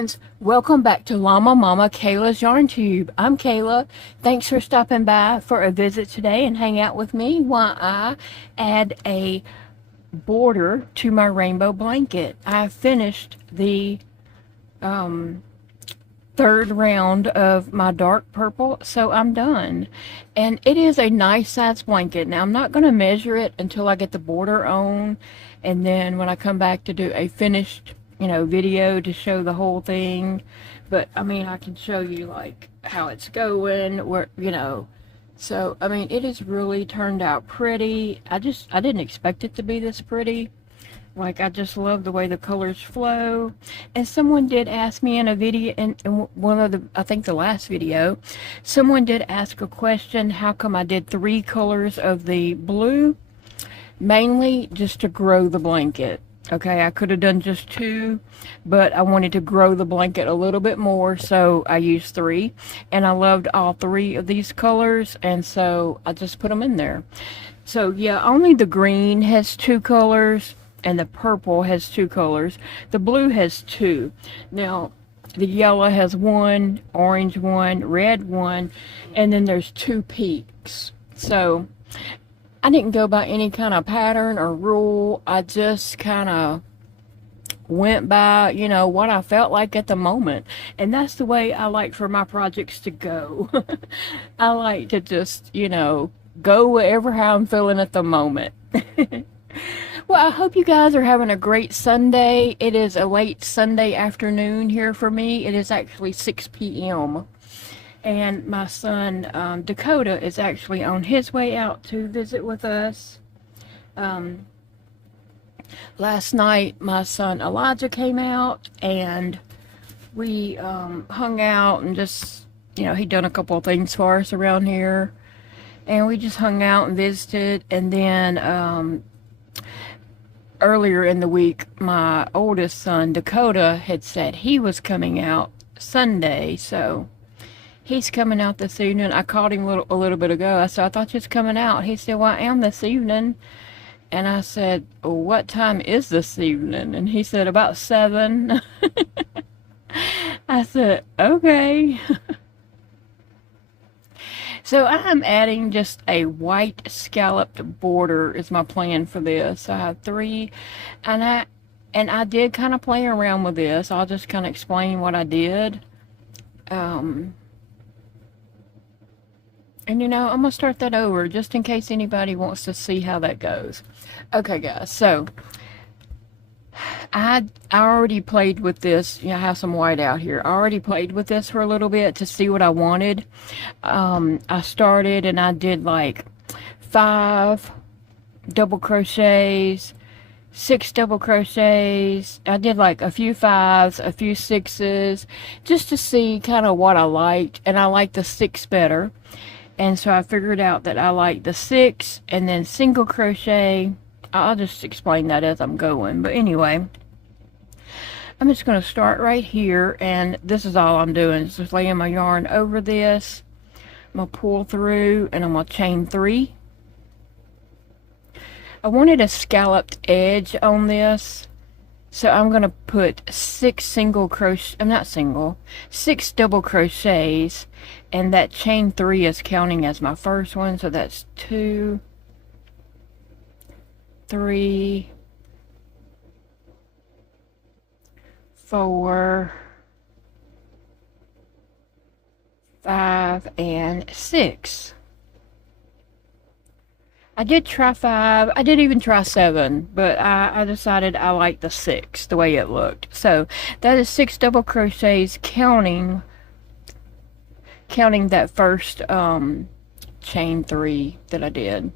friends, welcome back to Llama Mama Kayla's Yarn Tube. I'm Kayla. Thanks for stopping by for a visit today and hang out with me while I add a border to my rainbow blanket. I finished the third round of my dark purple, so I'm done. And it is a nice size blanket. Now I'm not going to measure it until I get the border on, and then when I come back to do a finished video to show the whole thing. But I mean, I can show you like how it's going, where so I mean, it has really turned out pretty. I didn't expect it to be this pretty. Like, I just love the way the colors flow. And someone did ask me in a video, in one of the, I think the last video, someone did ask a question, how come I did 3 colors of the blue? Mainly just to grow the blanket. Okay, I could have done just 2, but I wanted to grow the blanket a little bit more, so I used 3. And I loved all 3 of these colors, and so I just put them in there. So yeah, only the green has 2 colors, and the purple has 2 colors. The blue has 2. Now, the yellow has 1, orange 1, red 1, and then there's 2 peaks. So I didn't go by any kind of pattern or rule. I just kind of went by, what I felt like at the moment. And that's the way I like for my projects to go. I like to just, go wherever how I'm feeling at the moment. Well, I hope you guys are having a great Sunday. It is a late Sunday afternoon here for me. It is actually 6 p.m. And my son, Dakota, is actually on his way out to visit with us. Last night, my son Elijah came out, and we hung out and just, he'd done a couple of things for us around here. And we just hung out and visited. And then earlier in the week, my oldest son, Dakota, had said he was coming out Sunday, so he's coming out this evening. I called him a little bit ago. I said, I thought you was coming out. He said, well, I am this evening. And I said, well, what time is this evening? And he said, about 7. I said, okay. So I'm adding just a white scalloped border is my plan for this. I have 3, and I did kind of play around with this. I'll just kind of explain what I did. And I'm going to start that over just in case anybody wants to see how that goes. Okay, guys, so I already played with this. I have some white out here. I already played with this for a little bit to see what I wanted. I started and I did like 5 double crochets, 6 double crochets. I did like a few 5s, a few 6s, just to see kind of what I liked. And I liked the 6 better. And so I figured out that I like the 6 and then single crochet. I'll just explain that as I'm going. But anyway, I'm just going to start right here. And this is all I'm doing. Is just laying my yarn over this. I'm going to pull through and I'm going to chain 3. I wanted a scalloped edge on this. So I'm going to put 6 single crochet, not single, 6 double crochets, and that chain 3 is counting as my first one, so that's 2, 3, 4, 5, and 6. I did try 5. I did even try 7, but I decided I liked the 6, the way it looked. So that is 6 double crochets counting that first chain 3 that I did.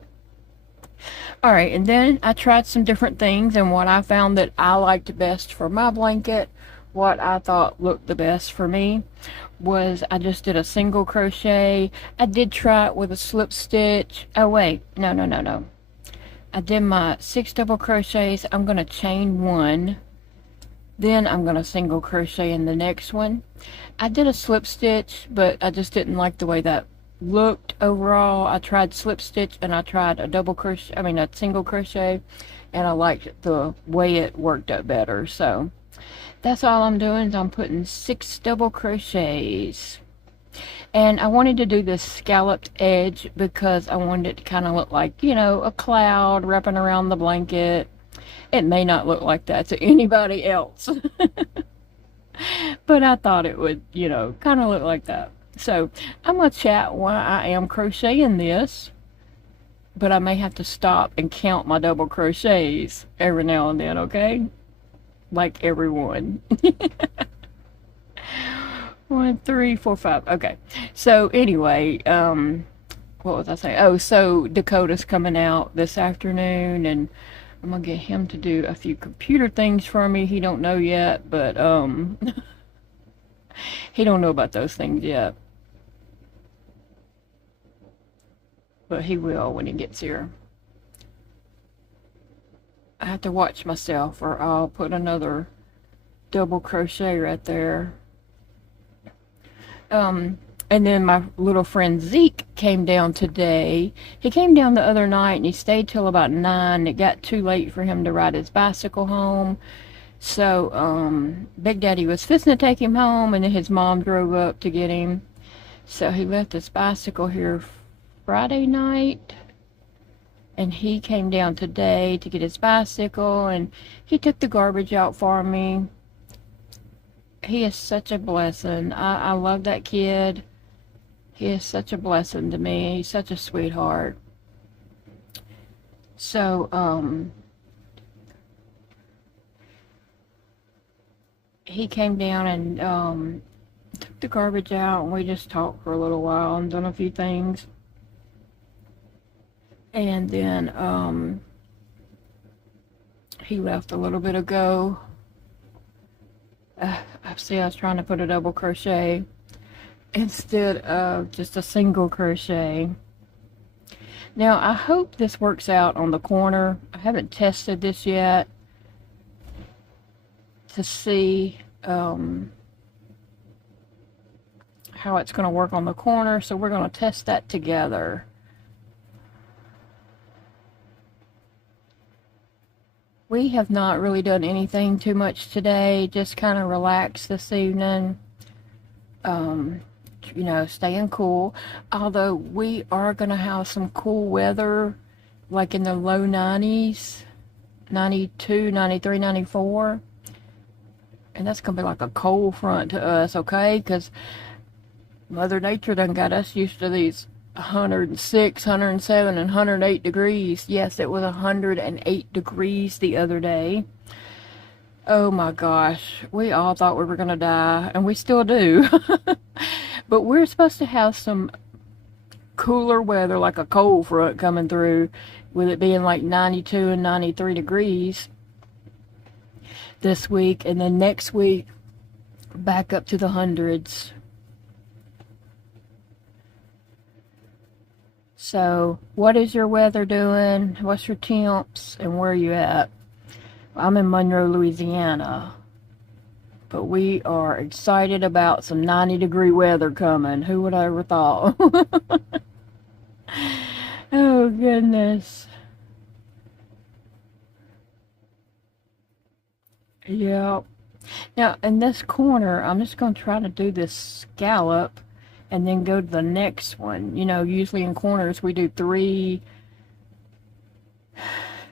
Alright, and then I tried some different things, and what I found that I liked best for my blanket, what I thought looked the best for me, was I just did a single crochet. I did try it with a slip stitch. Oh wait, no. I did my 6 double crochets. I'm going to chain 1. Then I'm going to single crochet in the next one. I did a slip stitch, but I just didn't like the way that looked overall. I tried slip stitch and I tried a single crochet, and I liked the way it worked out better. So That's all I'm doing is I'm putting 6 double crochets. And I wanted to do this scalloped edge because I wanted it to kind of look like, you know, a cloud wrapping around the blanket. It may not look like that to anybody else, but I thought it would, you know, kind of look like that. So I'm going to chat while I am crocheting this, but I may have to stop and count my double crochets every now and then, okay? Like everyone. 1, 3, 4, 5. Okay. So anyway, what was I saying? Oh, so Dakota's coming out this afternoon, and I'm gonna get him to do a few computer things for me. He don't know yet, but he don't know about those things yet. But he will when he gets here. I have to watch myself, or I'll put another double crochet right there. And then my little friend Zeke came down today. He came down the other night and he stayed till about 9. It got too late for him to ride his bicycle home. So, Big Daddy was fixing to take him home, and then his mom drove up to get him. So he left his bicycle here Friday night, and he came down today to get his bicycle, and he took the garbage out for me. He is such a blessing. I love that kid. He is such a blessing to me. He's such a sweetheart. So, he came down and took the garbage out, and we just talked for a little while and done a few things. And then he left a little bit ago. I was trying to put a double crochet instead of just a single crochet. Now I hope this works out on the corner. I haven't tested this yet to see how it's going to work on the corner, so we're going to test that together. We have not really done anything too much today, just kind of relaxed this evening. You know, staying cool. Although we are going to have some cool weather, like in the low 90s, 92, 93, 94. And that's going to be like a cold front to us, okay? Because Mother Nature done got us used to these 106, 107, and 108 degrees. Yes, it was 108 degrees the other day. Oh my gosh, we all thought we were going to die, and we still do. But we're supposed to have some cooler weather, like a cold front coming through, with it being like 92 and 93 degrees this week, and then next week back up to the hundreds. So, what is your weather doing? What's your temps? And where are you at? I'm in Monroe, Louisiana. But we are excited about some 90-degree weather coming. Who would have ever thought? Oh, goodness. Yep. Now, in this corner, I'm just going to try to do this scallop and then go to the next one. You know, usually in corners we do 3,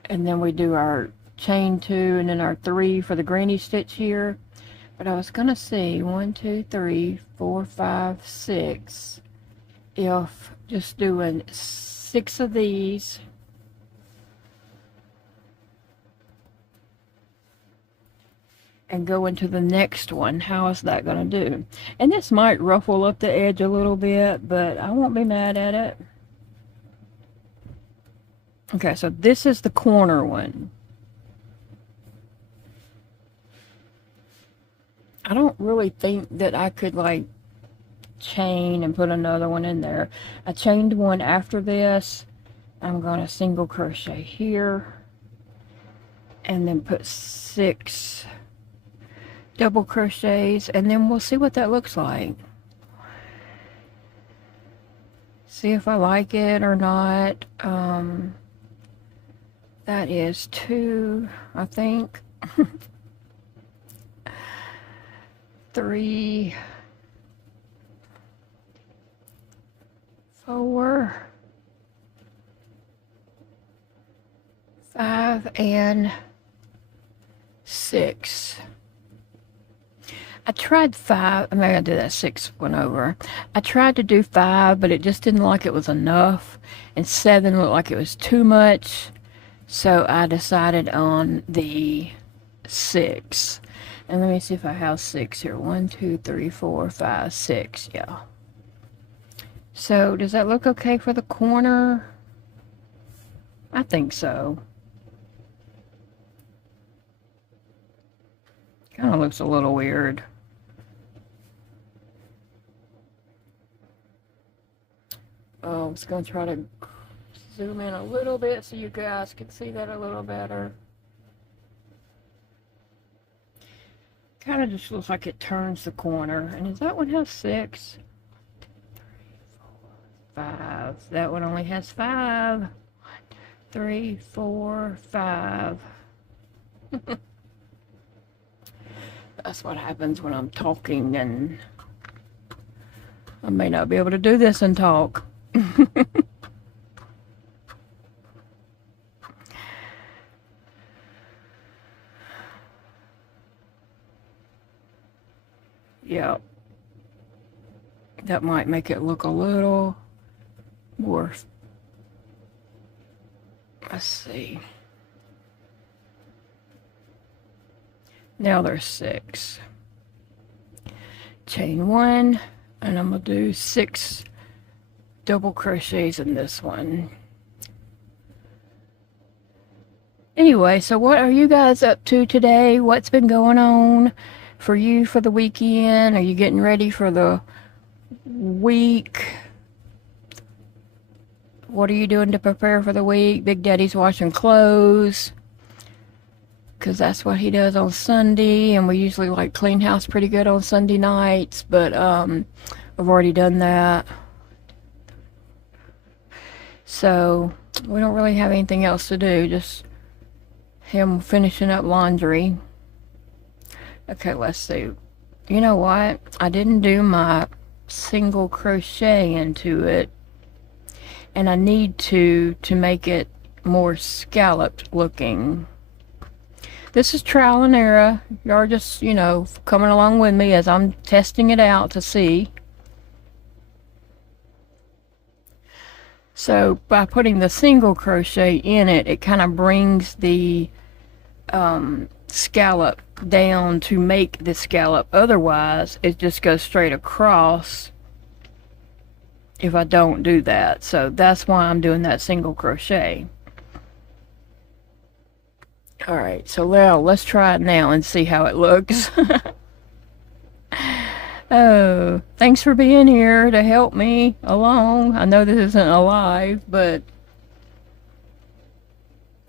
and then we do our chain 2 and then our 3 for the granny stitch here. But I was gonna see 1, 2, 3, 4, 5, 6, if just doing 6 of these and go into the next one, how is that gonna do? And this might ruffle up the edge a little bit, but I won't be mad at it. Okay, so this is the corner one. I don't really think that I could like chain and put another one in there. I chained one after this. I'm gonna single crochet here and then put 6 double crochets, and then we'll see what that looks like. See if I like it or not. That is 2, I think. 3, 4, 5, and 6. I tried 5. I mean, I did that 6 one over. I tried to do 5, but it just didn't look like it was enough. And 7 looked like it was too much. So I decided on the 6. And let me see if I have 6 here. 1, 2, 3, 4, 5, 6. Yeah. So does that look okay for the corner? I think so. Kind of looks a little weird. Oh, I'm just going to try to zoom in a little bit so you guys can see that a little better. Kind of just looks like it turns the corner. And does that one have 6? 5. That one only has 5. 1, 2, 3, 4, 5. That's what happens when I'm talking, and I may not be able to do this and talk. Yeah, that might make it look a little more. Let's see. Now there's 6. Chain 1, and I'm gonna do 6 double crochets in this one. Anyway, so what are you guys up to today? What's been going on for you for the weekend? Are you getting ready for the week? What are you doing to prepare for the week? Big Daddy's washing clothes, because that's what he does on Sunday, and we usually like clean house pretty good on Sunday nights, but I've already done that. So we don't really have anything else to do, just him finishing up laundry. Okay, let's see. You know what? I didn't do my single crochet into it, and I need to make it more scalloped looking. This is trial and error. Y'all just, you know, coming along with me as I'm testing it out to see. So by putting the single crochet in it, it kind of brings the scallop down to make the scallop. Otherwise, it just goes straight across if I don't do that. So that's why I'm doing that single crochet. Alright, so now let's try it now and see how it looks. Oh, thanks for being here to help me along. I know this isn't alive, but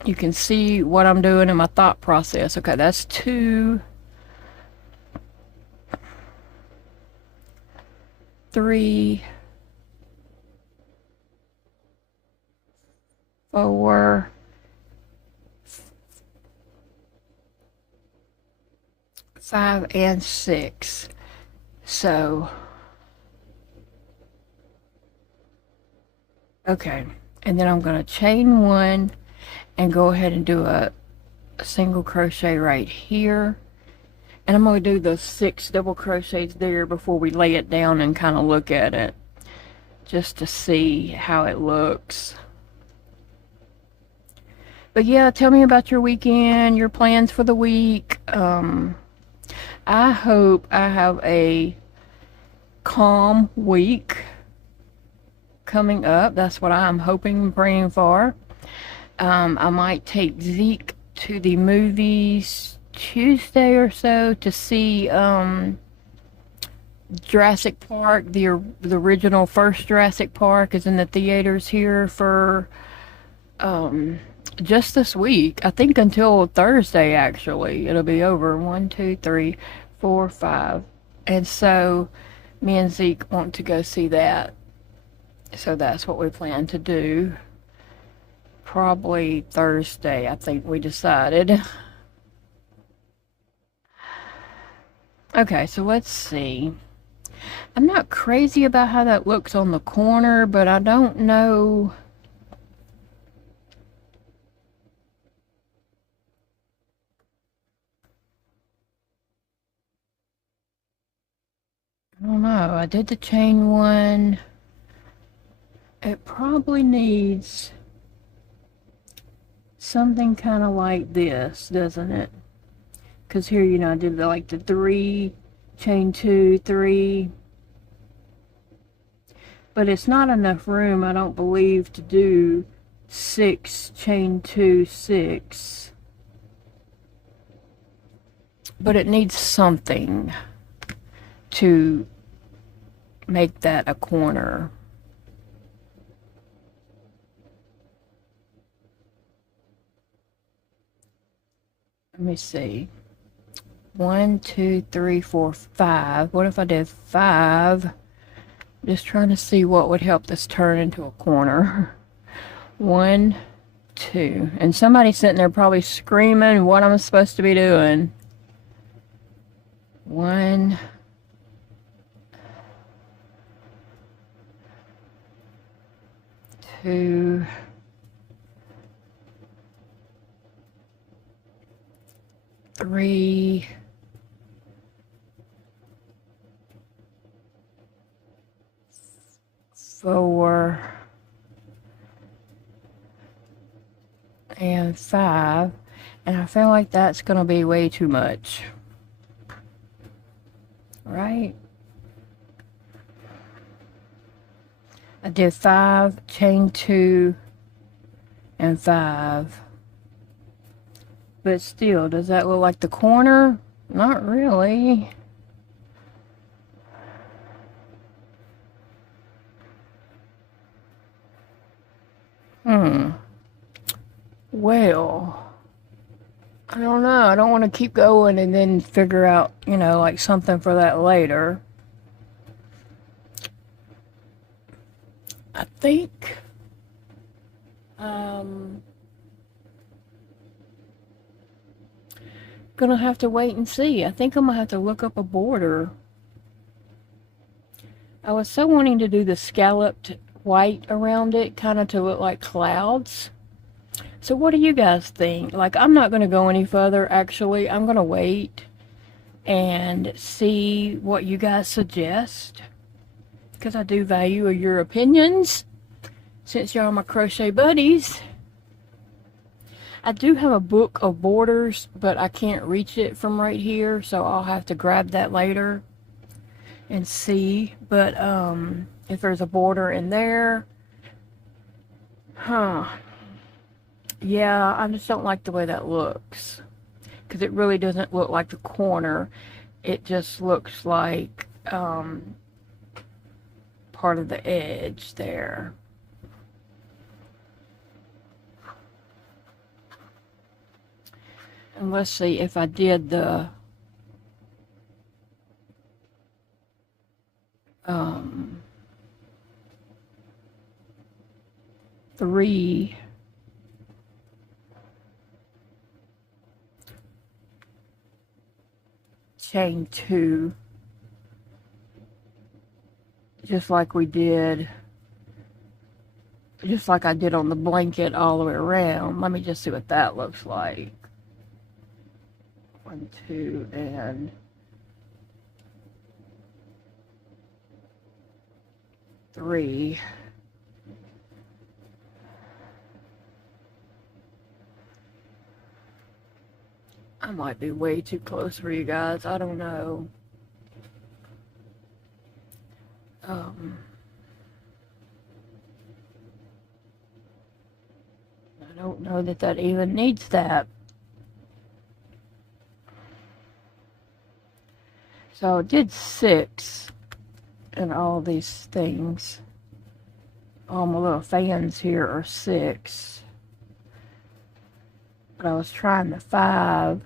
you can see what I'm doing in my thought process. Okay, that's 2, 3, 4, 5, and 6. So, okay, and then I'm going to chain 1 and go ahead and do a single crochet right here, and I'm going to do the 6 double crochets there before we lay it down and kind of look at it, just to see how it looks. But yeah, tell me about your weekend, your plans for the week. I hope I have a calm week coming up. That's what I'm hoping and praying for. I might take Zeke to the movies Tuesday or so to see Jurassic Park. The original first Jurassic Park is in the theaters here for just this week. I think until Thursday, actually. It'll be over. 1, 2, 3, 4, 5. And so me and Zeke want to go see that. So that's what we plan to do. Probably Thursday, I think we decided. Okay, so let's see. I'm not crazy about how that looks on the corner, but I don't know. I don't know. I did the chain one. It probably needs something kind of like this, doesn't it? Because here, you know, I did like the 3, chain 2, 3. But it's not enough room, I don't believe, to do 6, chain 2, 6. But it needs something to make that a corner. Let me see. 1, 2, 3, 4, 5. What if I did 5? Just trying to see what would help this turn into a corner. 1, 2. And somebody's sitting there probably screaming what I'm supposed to be doing. 1, 2, 3, 4, and 5. And I feel like that's going to be way too much. Right? I did 5, chain 2, and 5. But still, does that look like the corner? Not really. Well, I don't know. I don't want to keep going and then figure out, you know, like something for that later. I think, gonna have to wait and see. I think I'm gonna have to look up a border. I was so wanting to do the scalloped white around it, kind of to look like clouds. So what do you guys think? Like, I'm not gonna go any further, actually. I'm gonna wait and see what you guys suggest, because I do value your opinions, since y'all are my crochet buddies. I do have a book of borders, but I can't reach it from right here, so I'll have to grab that later and see. But if there's a border in there, yeah, I just don't like the way that looks, because it really doesn't look like the corner. It just looks like part of the edge there. And let's see if I did the 3, chain 2, just like we did, just like I did on the blanket all the way around. Let me just see what that looks like. 1, 2, and 3. I might be way too close for you guys. I don't know. I don't know that that even needs that. So I did 6 and all these things. All my little fans here are 6. But I was trying the 5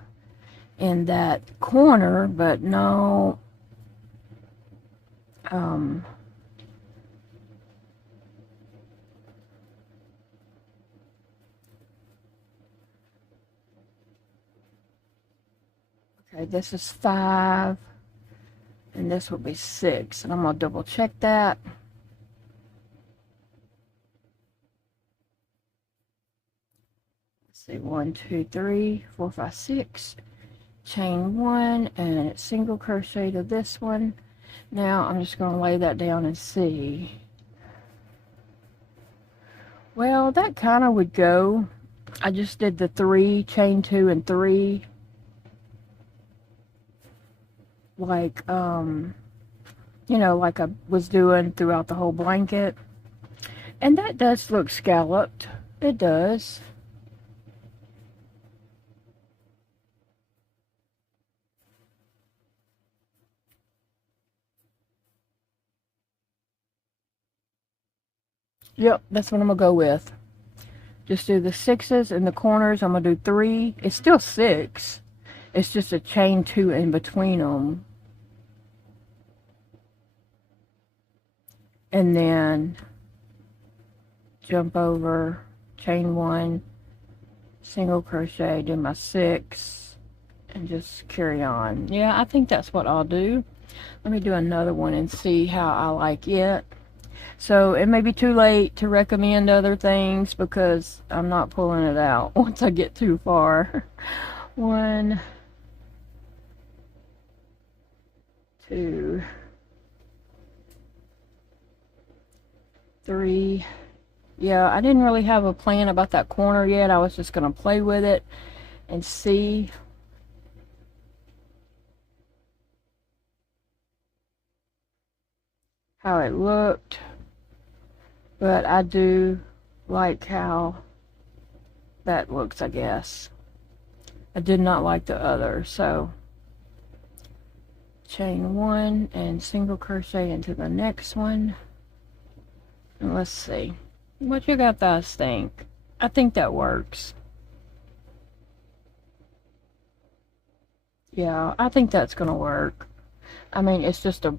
in that corner, but no. Okay, this is 5. and this will be 6, and I'm gonna double check that. Let's see, 1 2 3 4 5 6, chain 1, and it's single crochet to this one. Now I'm just gonna lay that down and see. Well, that kind of would go. I just did the 3, chain 2 and 3, like you know, like I was doing throughout the whole blanket. And that does look scalloped. It does. Yep, that's what I'm gonna go with. Just do the 6s in the corners. I'm gonna do 3. It's still 6. It's just a chain 2 in between them. And then jump over, chain 1, single crochet, do my 6, and just carry on. Yeah, I think that's what I'll do. Let me do another one and see how I like it. So it may be too late to recommend other things because I'm not pulling it out once I get too far. 1 2 3. Yeah, I didn't really have a plan about that corner yet. I was just gonna play with it and see. How it looked. But I do like how that looks, I guess. I did not like the other, so chain 1 and single crochet into the next one. And let's see. What you got guys think? I think that works. Yeah, I think that's gonna work. I mean, it's just a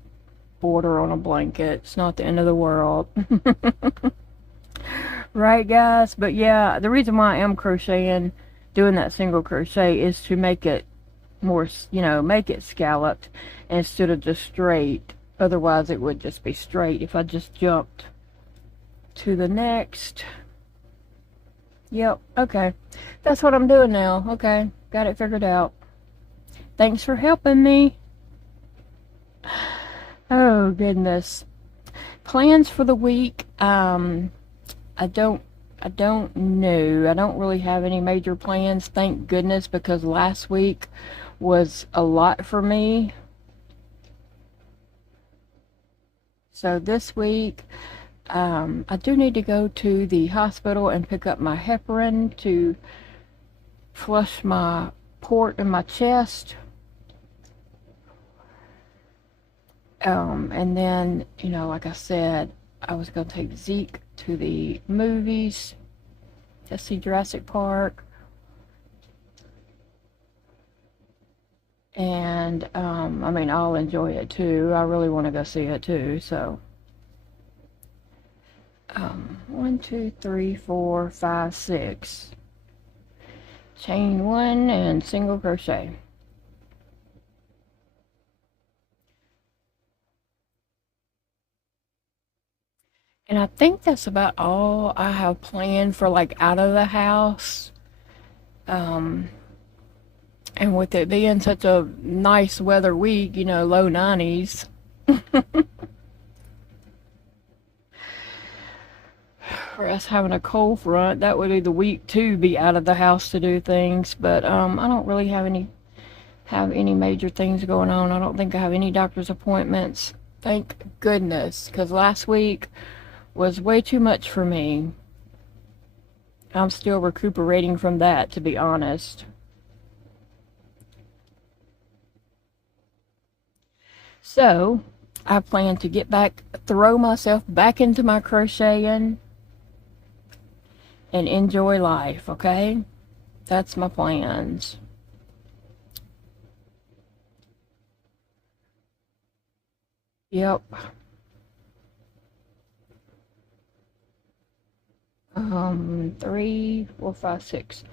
border on a blanket. It's not the end of the world. Right, guys? But yeah, the reason why I am crocheting, doing that single crochet, is to make it more, you know, make it scalloped instead of just straight. Otherwise, it would just be straight if I just jumped to the next. Yep, okay. That's what I'm doing now. Okay, got it figured out. Thanks for helping me. Oh, goodness. Plans for the week. I don't know. I don't really have any major plans, thank goodness, because last week was a lot for me. So this week, I do need to go to the hospital and pick up my heparin to flush my port in my chest. And then, you know, like I said, I was going to take Zeke to the movies to see Jurassic Park. And, I mean, I'll enjoy it too. I really want to go see it too, so. 1 2 3 4 5 6. Chain 1 and single crochet. And I think that's about all I have planned for, like, out of the house. And with it being such a nice weather week, you know, low 90s. For us having a cold front, that would be the week to be out of the house to do things. But I don't really have any major things going on. I don't think I have any doctor's appointments. Thank goodness, because last week was way too much for me. I'm still recuperating from that, to be honest. So, I plan to get back, throw myself back into my crocheting and enjoy life, okay? That's my plans. Yep. 3 4 5 6.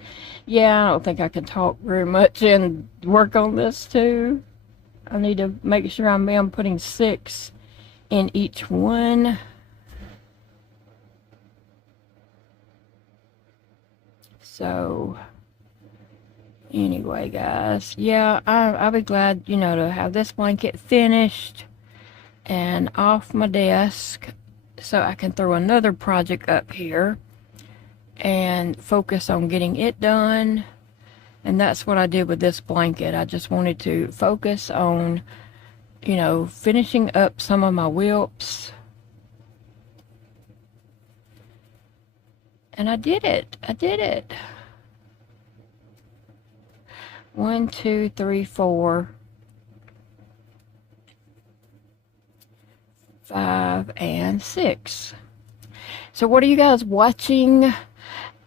Yeah, I don't think I can talk very much and work on this too. I need to make sure I'm putting 6 in each one. So anyway, guys, yeah, I'll be glad, you know, to have this blanket finished and off my desk so I can throw another project up here and focus on getting it done. And that's what I did with this blanket. I just wanted to focus on, you know, finishing up some of my whelps. And I did it. I did it. 1, 2, 3, 4, 5, and 6. So what are you guys watching?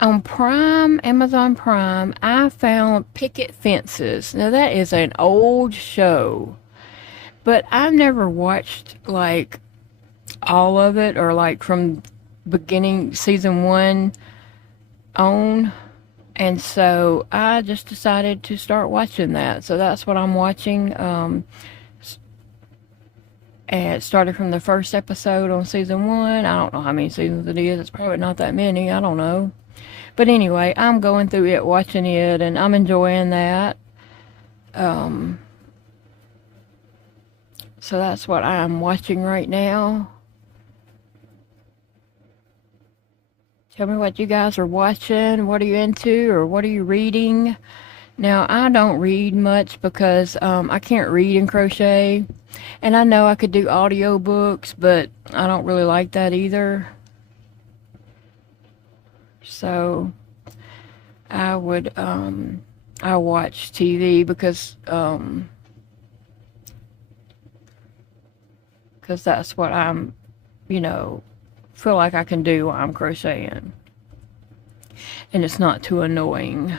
On Prime, Amazon Prime, I found Picket Fences. Now that is an old show, but I've never watched like all of it or like from beginning season 1 on. And so I just decided to start watching that. So that's what I'm watching. And it started from the first episode on season 1. I don't know how many seasons it is. It's probably not that many. I don't know. But anyway, I'm going through it, watching it, and I'm enjoying that. So that's what I'm watching right now. Tell me what you guys are watching. What are you into, or what are you reading? Now, I don't read much because I can't read in crochet. And I know I could do audiobooks, but I don't really like that either. So I would I watch TV because that's what I'm, you know, feel like I can do while I'm crocheting, and it's not too annoying.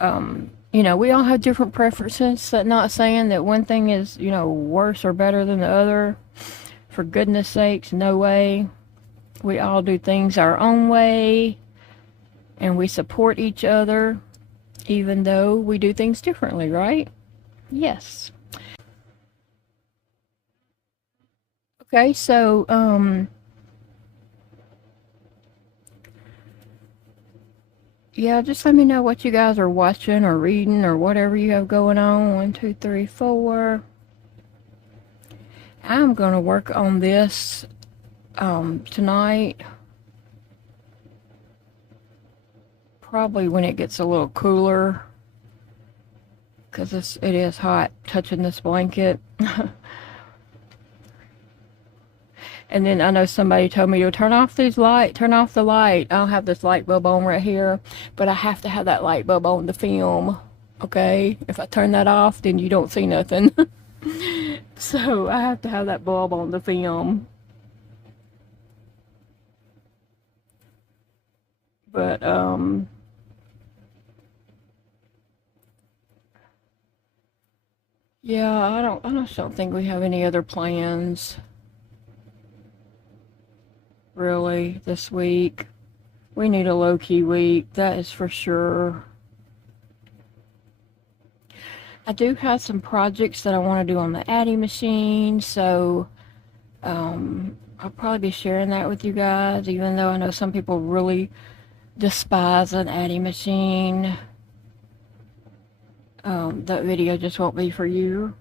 You know, we all have different preferences. That's not saying that one thing is, you know, worse or better than the other. For goodness sakes, no way. We all do things our own way, and we support each other, even though we do things differently, right? Yes. Okay, so, yeah, just let me know what you guys are watching or reading or whatever you have going on. 1, 2, 3, 4. I'm going to work on this tonight. Probably when it gets a little cooler, because it is hot touching this blanket. And then I know somebody told me to turn off the light. I'll have this light bulb on right here, but I have to have that light bulb on the film. Okay, if I turn that off, then you don't see nothing. So I have to have that bulb on the film. But yeah, I just don't think we have any other plans really this week. We need a low-key week, that is for sure. I do have some projects that I want to do on the Addy machine, so I'll probably be sharing that with you guys, even though I know some people really despise an Addy machine. That video just won't be for you.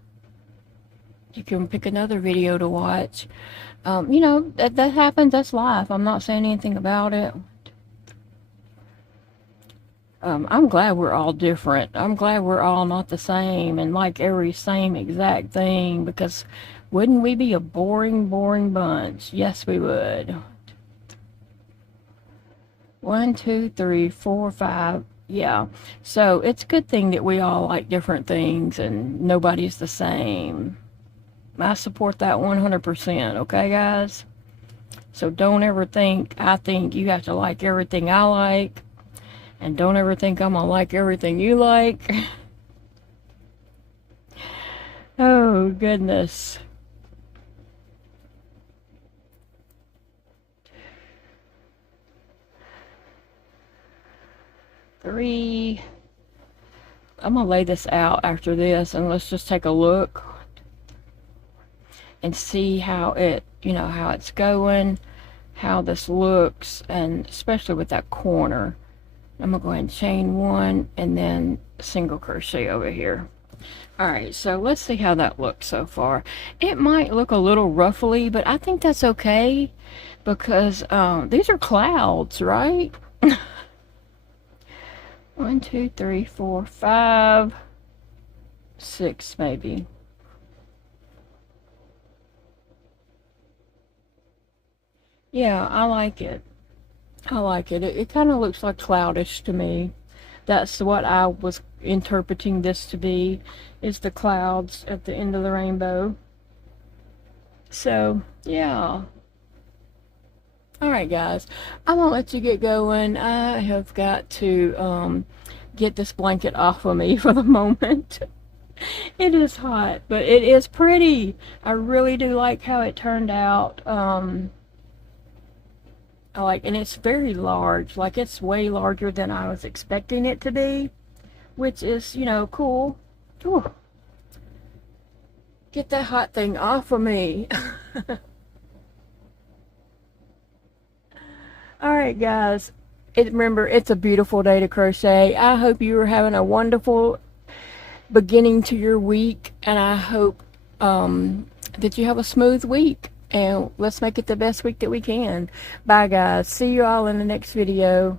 You can pick another video to watch. You know, that happens, that's life. I'm not saying anything about it. I'm glad we're all different. I'm glad we're all not the same and like every same exact thing, because wouldn't we be a boring bunch? Yes, we would. 1, 2, 3, 4, 5. Yeah. So it's a good thing that we all like different things and nobody's the same. I support that 100%, okay, guys? So don't ever think I think you have to like everything I like. And don't ever think I'm gonna like everything you like. Oh, goodness. Three. I'm gonna lay this out after this, and let's just take a look and see how it, how it's going, how this looks, and especially with that corner. I'm gonna go ahead and chain one and then single crochet over here. Alright, so let's see how that looks so far. It might look a little ruffly, but I think that's okay because these are clouds, right? 1, 2, 3, 4, 5, 6 maybe. Yeah, I like it. I like it. It kind of looks like cloudish to me. That's what I was interpreting this to be, is the clouds at the end of the rainbow. So, yeah. Alright guys, I'm gonna let you get going. I have got to get this blanket off of me for the moment. It is hot, but it is pretty. I really do like how it turned out. And it's very large. Like, it's way larger than I was expecting it to be, which is, cool. Ooh. Get that hot thing off of me. Alright guys, remember, it's a beautiful day to crochet. I hope you are having a wonderful beginning to your week, and I hope that you have a smooth week, and let's make it the best week that we can. Bye guys, see you all in the next video.